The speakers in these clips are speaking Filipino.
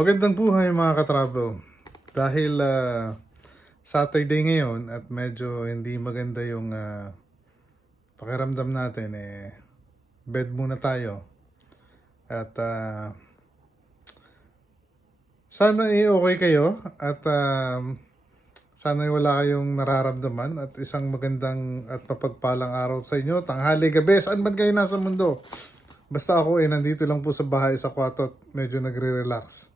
Magandang buhay mga ka-travel. Dahil Saturday ngayon at medyo hindi maganda yung pakiramdam natin, bed muna tayo. At sana okay kayo at sana wala kayong nararamdaman at isang magandang at mapagpalang araw sa inyo. Tanghali, gabi, saan man kayo nasa mundo. Basta ako nandito lang po sa bahay sa kwarto at medyo nagre-relax.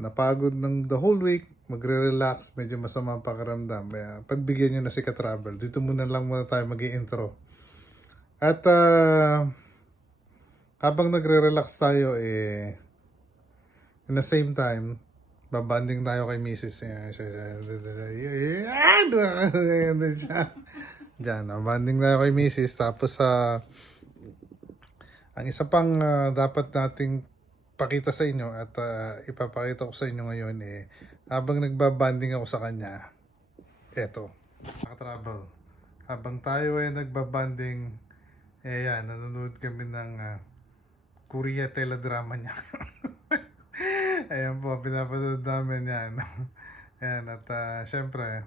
Napagod ng the whole week, magre-relax, medyo masama ang pakiramdam. Kaya pagbigyan nyo na si Ka-Travel. Dito muna tayo mag-i-intro. At habang nagre-relax tayo, in the same time, babanding tayo kay Mrs. Diyan, babanding tayo kay Mrs. Tapos ang isa pang dapat nating pakita sa inyo at ipapakita ko sa inyo ngayon habang nagbabanding ako sa kanya, eto, Ka-Travel. Habang tayo nagbabanding, yan, nanonood kami ng Korea teledrama niya. Ayan po, pinapanood namin yan. Ayan, at syempre,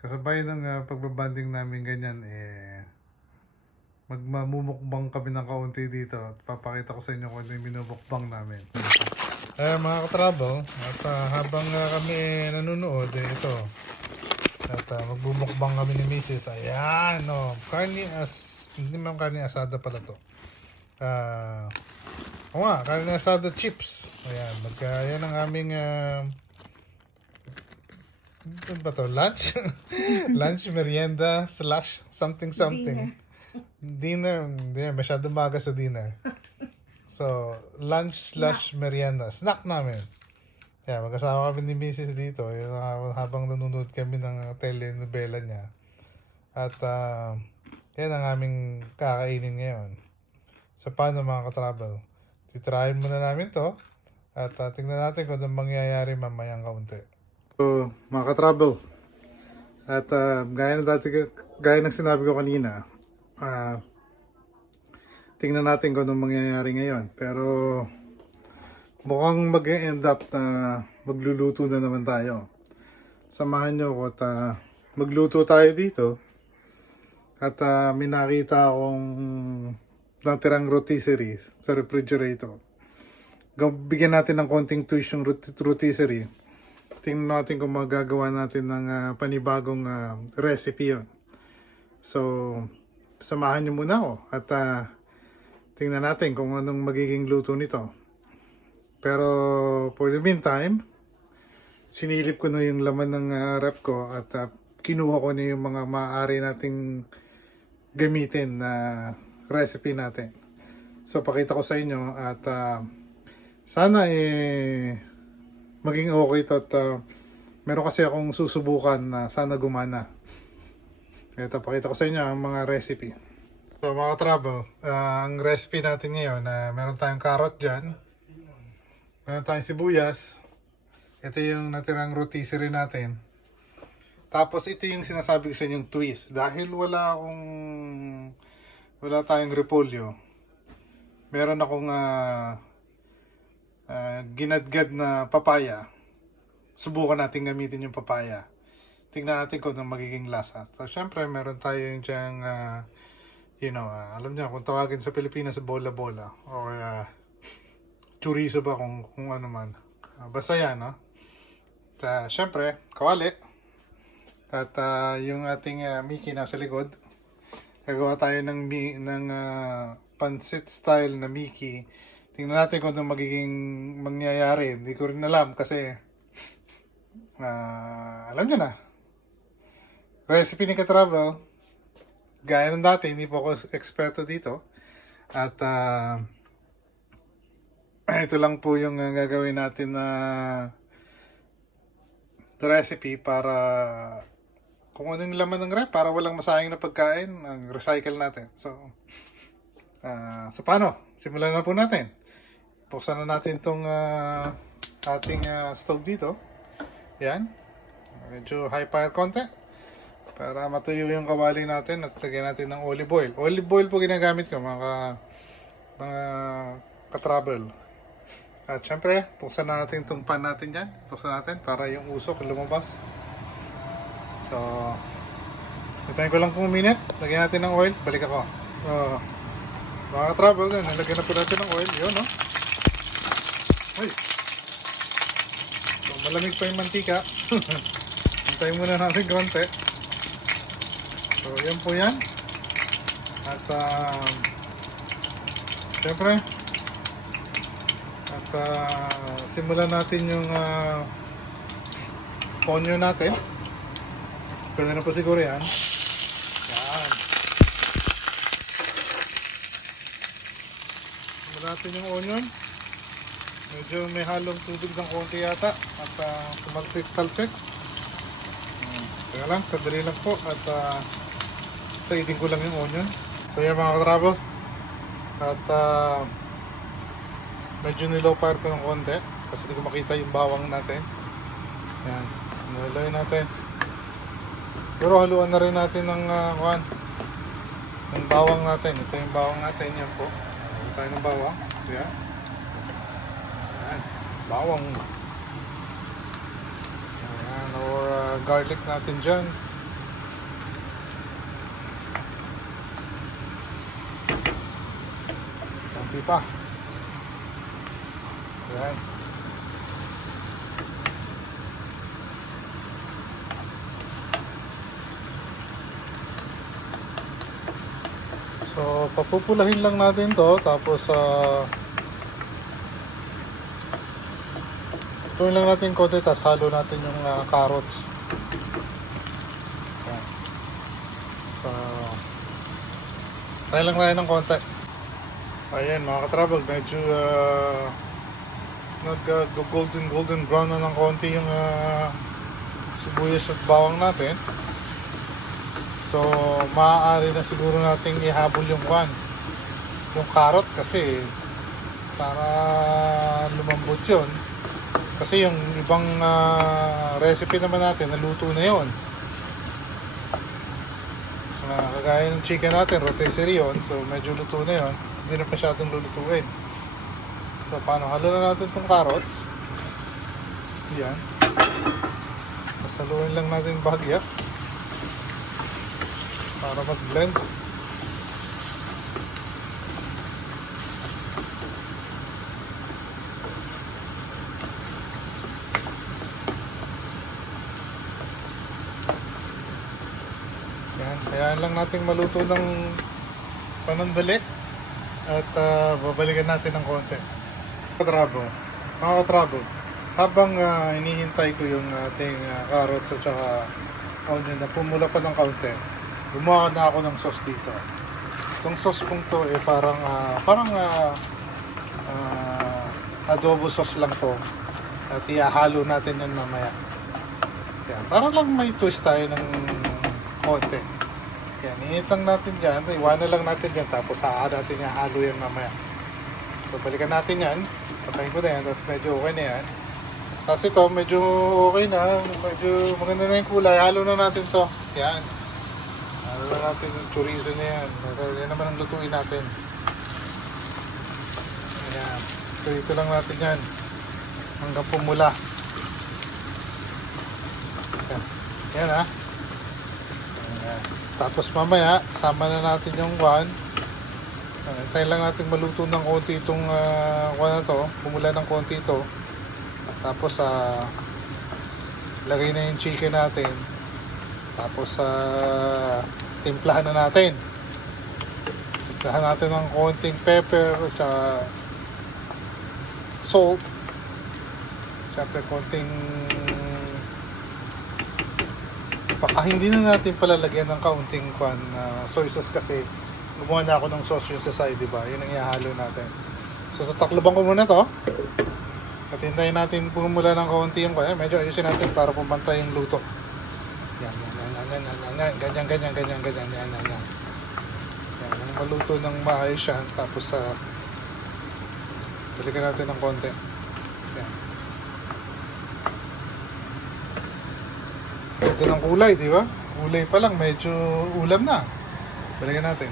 kasabay ng pagbabanding namin ganyan, magmamumukbang kami ng kaunti dito at papakita ko sa inyo kung ano yung minumukbang namin. Mga ka-travel, at habang kami nanonood, ito, at magbumukbang kami ni Mrs. Ayan, hindi naman karne asada pala to. Karne asada chips. Ayan, yan ang aming ano ba to? Lunch? Lunch, merienda, / something. Dinner, hindi masyado maga sa dinner. So, lunch / merienda. Snack namin. Yeah, magkasama kami ni Mrs. dito. Habang nanonood kami ng telenovela niya. At yan ang aming kakainin ngayon. So, paano mga ka-travel? Titrahin muna namin to. At tingnan natin kung anong mangyayari mamayang kaunti. So, mga ka-travel. At gaya ng sinabi ko kanina, tingnan natin kung anong mangyayari ngayon. Pero mukhang mag-end up na magluluto na naman tayo. Samahan nyo ako at magluto tayo dito. At may nakita akong natirang rotisserie sa refrigerator. Bigyan natin ng konting twist yung rotisserie. Tingnan natin kung magagawa natin ng panibagong recipe yun. So, samahan nyo muna ako at tingnan natin kung anong magiging luto nito. Pero for the meantime, sinilip ko na yung laman ng rep ko at kinuha ko na yung mga maaari nating gamitin na recipe natin. So pakita ko sa inyo at sana maging okay ito at meron kasi akong susubukan na sana gumana. Ito, pakita ko sa inyo ang mga recipe. So mga travel, ang recipe natin ngayon, meron tayong carrot dyan. Meron tayong sibuyas. Ito yung natirang rotisserie natin. Tapos ito yung sinasabi ko sa inyong twist. Dahil wala tayong repolyo. Meron akong ginadgad na papaya. Subukan natin gamitin yung papaya. Tingnan natin kung anong magiging lasa. So, syempre, meron tayo yung diyang, alam niyo, kung tawagin sa Pilipinas, bola-bola. Or chorizo ba kung ano man. Basta yan, no? At, syempre, kawali. At yung ating Mickey nasa likod. Gagawa tayo ng pancit style na Mickey. Tingnan natin kung anong magiging mangyayari. Hindi ko rin alam kasi alam niyo na. Recipe ni Ka-Travel. Gaya ng dati, hindi po ako eksperto dito. At ito lang po yung gagawin natin na recipe para kung ano yung laman ng rep, para walang masayang na pagkain, ang recycle natin. So paano? Simulan na po natin. Buksan na natin itong ating stove dito. Yan. Medyo high fire konti. Para matuyo yung kawali natin at lagyan natin ng olive oil. Olive oil po ginagamit ko mga ka-travel. At syempre, buksan na natin itong pan natin dyan. Buksan natin para yung usok lumabas. So, hintayin ko lang kung minute. Lagyan natin ng oil. Balik ako. Mga travel din. Nalagyan na po natin ng oil. Yun, no? Uy. So, malamig pa yung mantika. Hintayin muna natin konti. So, yan po yan. At, syempre, simulan natin yung onion natin. Pwede na po siguro yan. Yan. Simulan natin yung onion. Medyo may halong tubig ng konti yata. At tumalsik-talsik. Kaya lang, sandali lang po. At saitin ko lang yung onion. So yan mga ka-travel. At medyo nilow fire ko ng konti kasi hindi ko makita yung bawang natin. Yan, niloy natin. Pero haluan na rin natin ng ng bawang natin. Ito yung bawang natin, yan po. Haluan tayo ng bawang. Yan. Yan, bawang. Yan, or garlic natin dyan. Kunti pa. Yan. So, papupulahin lang natin to. Tapos, tuloy lang natin konti. Tapos, halo natin yung carrots. Yan. So, try lang tayo ng konti. Ayan, mga ka-travel. Medyo, nag-golden brown na ng konti yung sibuyas at bawang natin. So maaari na siguro nating ihabol yung carrot kasi para lumambot yun. Kasi yung ibang recipe naman natin naluto na yun. Kagaya ng chicken natin, rotisserie yun. So medyo luto na yun. Hindi na masyadong lulutuin. So, paano? Halo na natin itong carrots. Yan. Pasaluin lang natin yung bahagya. Para mag-blend. Yan. Hayaan lang natin maluto ng panandali. At babalikan natin ng konti. Mga katrabo, habang hinihintay ko yung ating carrots at saka onion na pumula pa ng kaunti, gumawa na ako ng sauce dito. Itong sauce kong to parang adobo sauce lang to. At ihahalo natin yan mamaya. Yan, para lang may twist tayo ng konti. Yan, initang natin dyan, iwanan lang natin dyan, tapos natin ihalo yan mamaya. So balikan natin yan. Patayin ko na yan, tapos medyo okay na yan. Tapos ito, medyo okay na. Medyo maganda na yung kulay. Halo na natin to. Yan. Halo na natin yung chorizo na yan. Yan naman ang lutuin natin. Yan. So ito lang natin yan. Hanggang pumula. Yan. Yan ha. Yan. Tapos mamaya, sama na natin yung hintayin lang natin maluto ng konti itong na to, pumula ng konti ito. Tapos lagay na yung chicken natin. Tapos timplahan na natin. Timplahan natin ng konting pepper at salt. Siyempre konting baka hindi na natin palalagyan ng kaunting soy sauce kasi gumawa na ako ng sauce yung sa side, diba? Yun ang ihahalo natin. So, sa takloban ko muna to. At hintayin natin pumula ng kaunti yung medyo ayusin natin para pumantay yung luto. Yan. Ganyan. Yan. Nang maluto ng maayos yan. Tapos, balikan natin ng konti. Yan. Ito ng kulay, diba? Kulay pa lang, medyo ulam na. Balikan natin.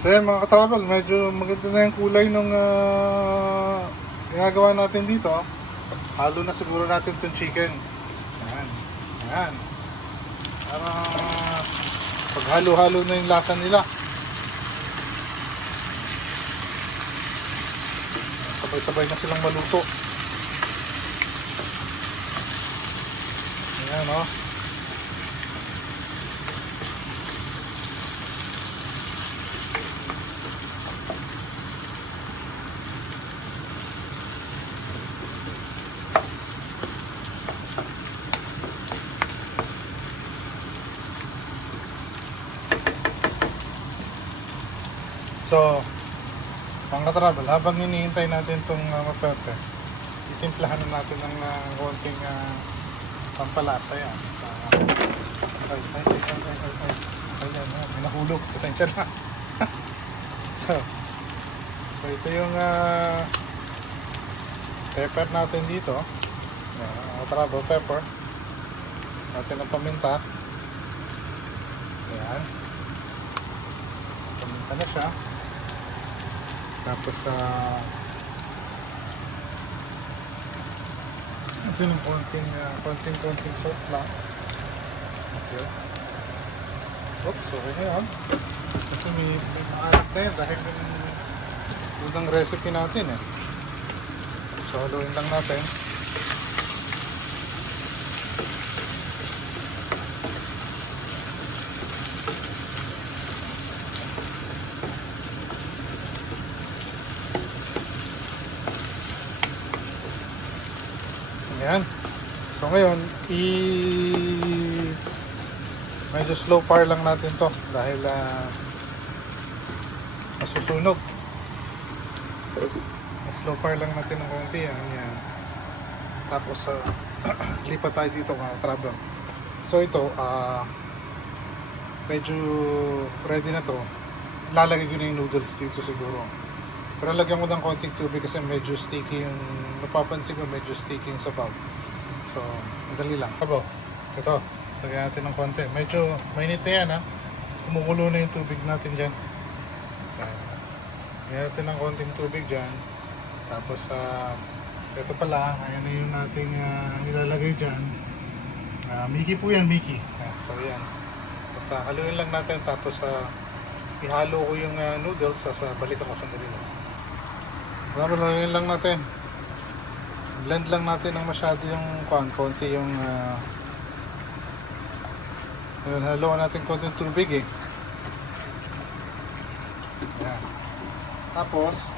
So yan mga ka-travel, medyo maganda na yung kulay ng ginagawa natin dito, halo na siguro natin itong chicken. Ayan. Ayan. Para paghalo-halo na yung lasa nila. Sabay-sabay na silang maluto. Ayan, oh. So, mga travel, habang hinihintay natin itong maperte, itimplahan na natin ng konting pampalasa yan. May nahulog. Potensya na. so, ito yung pepper natin dito. Travel pepper. Natin ang paminta. Ayan. Paminta na siya. Tapos ito yung konting salt lang. Okay. Oops, okay na yan. Kasi may maalat na yan dahil yung unang recipe natin eh. So, haluin lang natin. Ayan. So ngayon, medyo slow fire lang natin to dahil masusunog. Slow fire lang natin ng konti. Yan. Tapos lipat tayo dito mga travel. So ito, medyo ready na to. Lalagay ko na yung noodles dito siguro. Pero lagyan ko ng konting tubig kasi medyo sticky yung, napapansin ko medyo sticky yung sabaw. So, madali lang. Sabaw, ito, lagyan natin ng konti. Medyo mainit na yan ha. Kumukulo na yung tubig natin dyan. Lagyan natin ng konting tubig dyan. Tapos, ito pala, ayan na yung nating ilalagay dyan. Mickey po yan, Mickey. So, yan. At haluin lang natin tapos ihalo ko yung noodles. Balik ako sandali lang. Haluin lang natin. Blend lang natin ng masyado yung konti yung haluan natin konting tubig eh. Yan. Tapos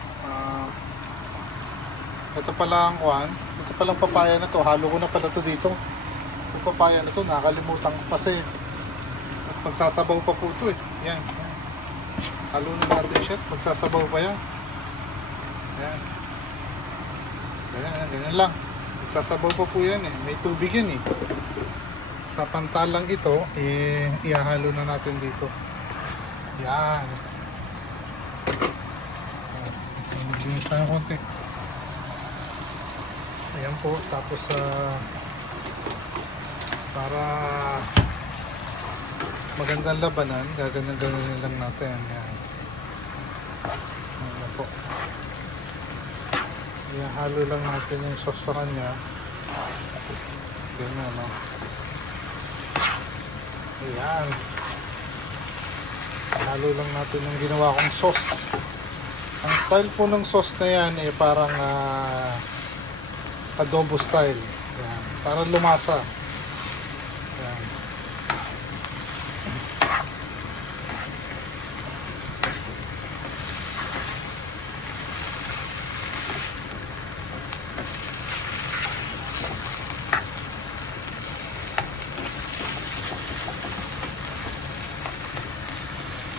ito pala ang ito palang papaya na to, halo ko na pala to dito. Yung papaya na to, nakalimutan ko kasi at magsasabaw pa po to eh. Yan. Halo na natin siya, magsasabaw pa yan. Yan. Ganyan lang. Magsasabaw pa po yan eh. May tubig yan eh. Sa pantalang ito, ihahalo na natin dito. Yan. Maglinis tayo konti. Ayan po. Tapos para magandang labanan, gaganan lang natin. Yan. Ayan po. Ihahalo lang natin yung sauce sa kanya. Ganyan, no? Ayan. Ihalo lang natin yung ginawa kong sauce. Ang style po ng sauce na yan ay parang adobo style. Ayan. Parang lumasa. Ayan.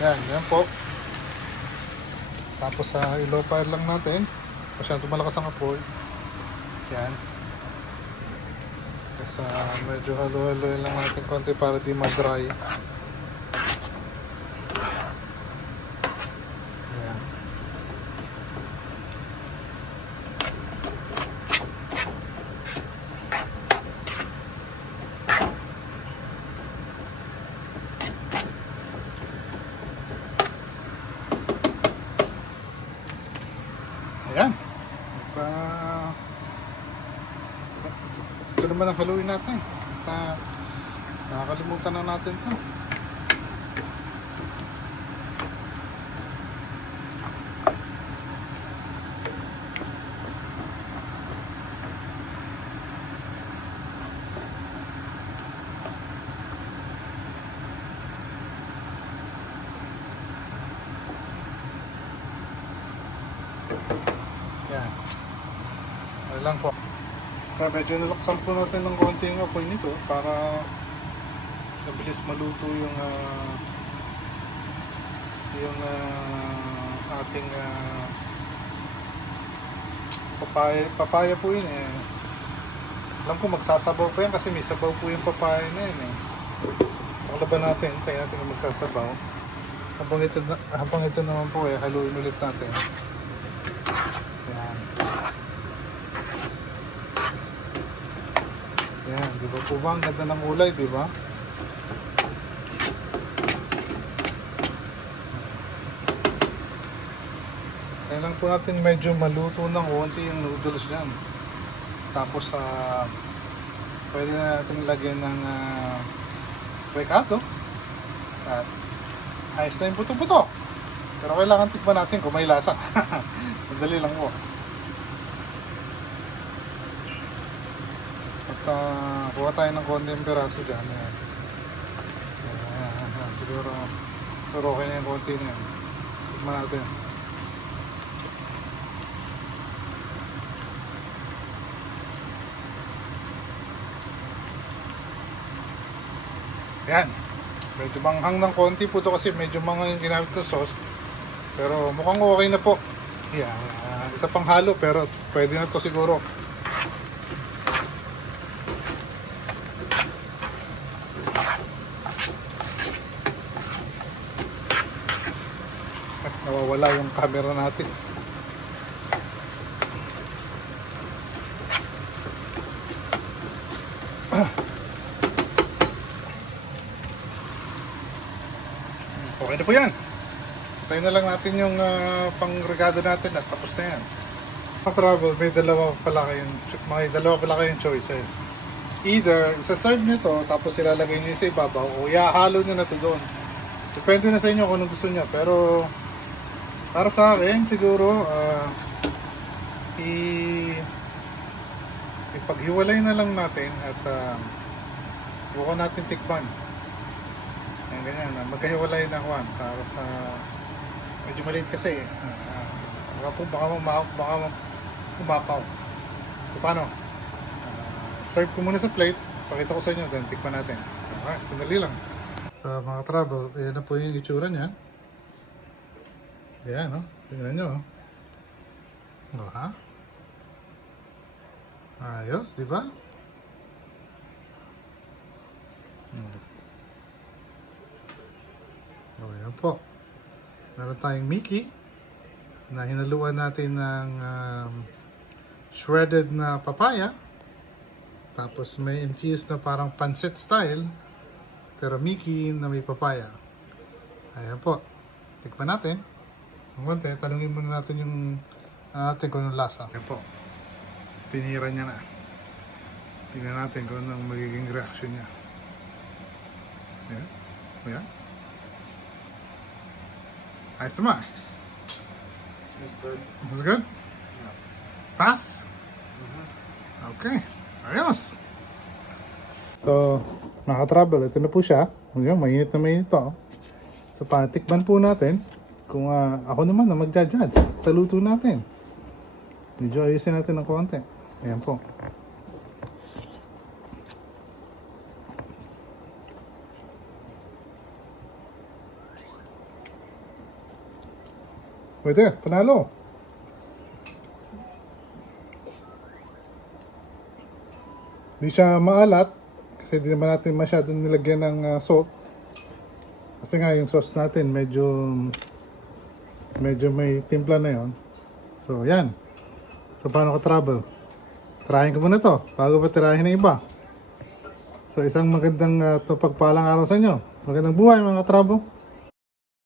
Yan po. Tapos i-low fire lang natin. Masyado malakas ang apoy. Yan. Tapos medyo halo-halo lang natin konti para di mag-dry. Yan. Ayan. At ito naman ang haluin natin. At, nakakalimutan na natin to. Yan. Ano lang po. Kaya medyo nalaksan po natin ng konti yung apoy nito para mabilis maluto yung ating papaya po yun eh. Alam ko magsasabaw po yan kasi may sabaw po yung papaya na yun eh. Pakalaban natin, tayo natin yung magsasabaw. Habang ito naman po eh, haluin ulit natin. Yan. Yan, di ba po ba? Ang ganda ng ulay, di ba? Kailangan po natin medyo maluto ng konti yung noodles dyan. Tapos, pwede na natin lagyan ng recado. At ayos na yung puto-puto. Pero kailangan tikman natin kung may lasa. Madali lang po. At kuha tayo ng konting peraso dyan. Ayan. Ayan. Siguro okay na yung konti na yan. Tikman natin. Ayan. Medyo manghang ng konti po ito kasi medyo manghang yung ginamit ko sauce. Pero mukhang okay na po. Yan. Isa pang halo pero pwede na to siguro. Nawawala yung camera natin. Okay na po yan. Tayo na lang natin yung pang-regado natin at tapos na yan. Mga travel, may dalawa pala kayong choices. Either, isa-serve nyo to tapos ilalagay nyo sa ibabaw o ihahalo nyo na to doon. Depende na sa inyo kung anong gusto nyo. Pero, para sa akin, siguro, ipaghiwalay na lang natin at subukan natin tikman. Ayan, ganyan. Magkahiwalay na kwan para sa medyo maliit kasi baka umapaw. So paano? Serve ko muna sa plate, pakita ko sa inyo, then tikman natin. Alright, sandali lang. Sa mga travel, ayan na po yung itsura niya. Ayan, no? Tingnan nyo. Oh, ha? Ayos, di ba? O, yan po. Meron tayong Mickey na hinaluan natin ng shredded na papaya. Tapos may infused na parang pancit style. Pero Mickey na may papaya. Ayan po. Tikman natin. Ang konti, tanungin muna natin yung natin kung anong lasa. Ayan po. Tinira niya na. Tingnan natin kung anong magiging reaction niya. Ayan. Ayan. Ayos naman. It's good. Was good? Yeah. Pass? Okay. Ayos. So, naka-travel. Ito na po siya. Ayan, mainit na mainit pa. So, patikman po natin kung ako naman na magja-judge sa luto natin. Medyo ayusin natin ng konti. Ayan po. Pwede, panalo. Hindi siya maalat kasi di naman natin masyadong nilagyan ng salt. Kasi nga yung sauce natin medyo may timpla na yon. So yan. So paano ka travel? Tirahin ko muna to bago pa tirahin ng iba. So isang magandang pagpalang araw sa inyo. Magandang buhay mga travel.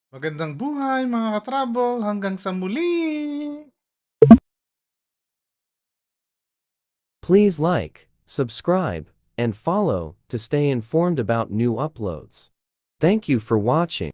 Magandang buhay mga ka-travel hanggang sa muli! Please like, subscribe, and follow to stay informed about new uploads. Thank you for watching.